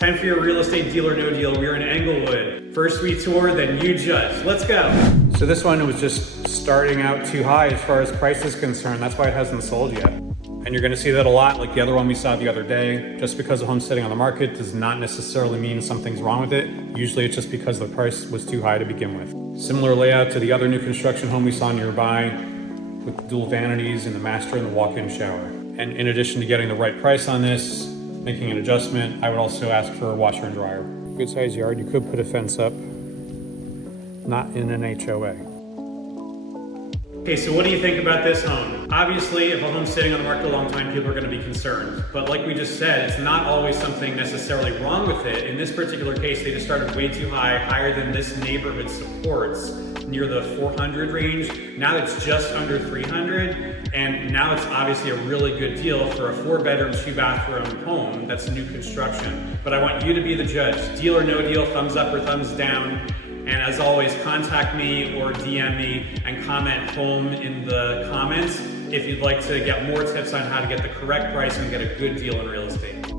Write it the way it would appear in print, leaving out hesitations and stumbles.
Time for your real estate deal or no deal. We're in Englewood. First we tour, then you judge. Let's go. So this one was just starting out too high as far as price is concerned. That's why it hasn't sold yet. And you're gonna see that a lot, like the other one we saw the other day. Just because a home's sitting on the market does not necessarily mean something's wrong with it. Usually it's just because the price was too high to begin with. Similar layout to the other new construction home we saw nearby, with dual vanities and the master and the walk-in shower. And in addition to getting the right price on this, making an adjustment, I would also ask for a washer and dryer. Good size yard, you could put a fence up, not in an HOA. Okay, so what do you think about this home? Obviously, if a home's sitting on the market a long time, people are gonna be concerned. But like we just said, it's not always something necessarily wrong with it. In this particular case, they just started way too high, higher than this neighborhood supports, near the 400 range. Now it's just under 300, and now it's obviously a really good deal for a 4-bedroom, 2-bathroom home that's new construction. But I want you to be the judge. Deal or no deal, thumbs up or thumbs down. And as always, contact me or DM me and comment home in the comments if you'd like to get more tips on how to get the correct price and get a good deal in real estate.